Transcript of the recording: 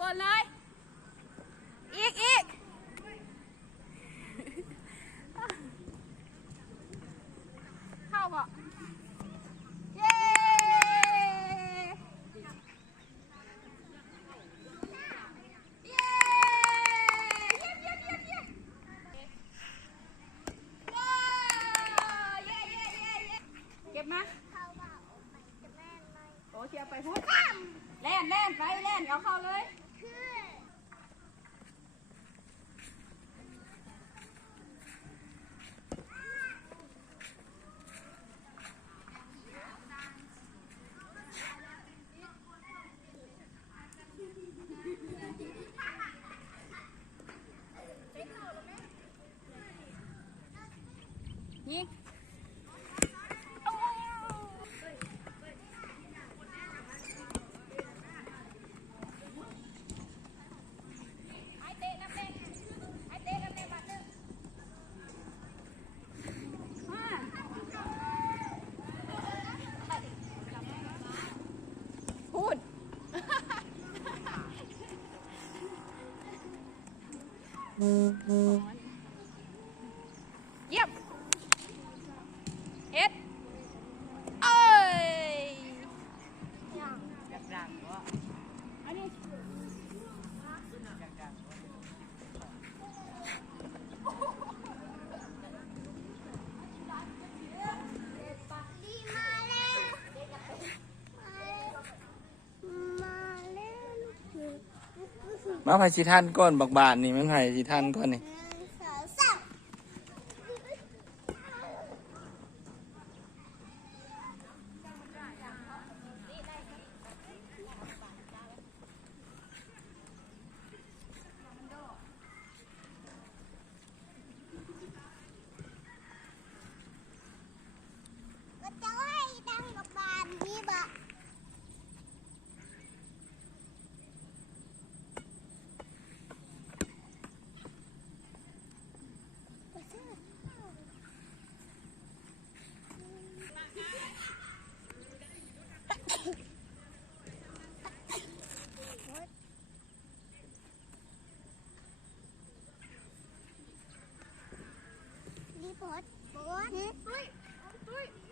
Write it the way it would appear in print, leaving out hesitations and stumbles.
ก่อนเลยอีกเข้าบ่เย้เย้ว้าวเย้เก็บมาโอ้เชียร์ไปพูดเล่นไปเล่นเอาเข้าเลยยิงพูดเยี่ยมเอ็ดเอ้ยดังวะอันนี้มาไผ่สิท่านก้อนบักบานนี่มันไผ่สิท่านก้อนนี่Đi bớt bớt.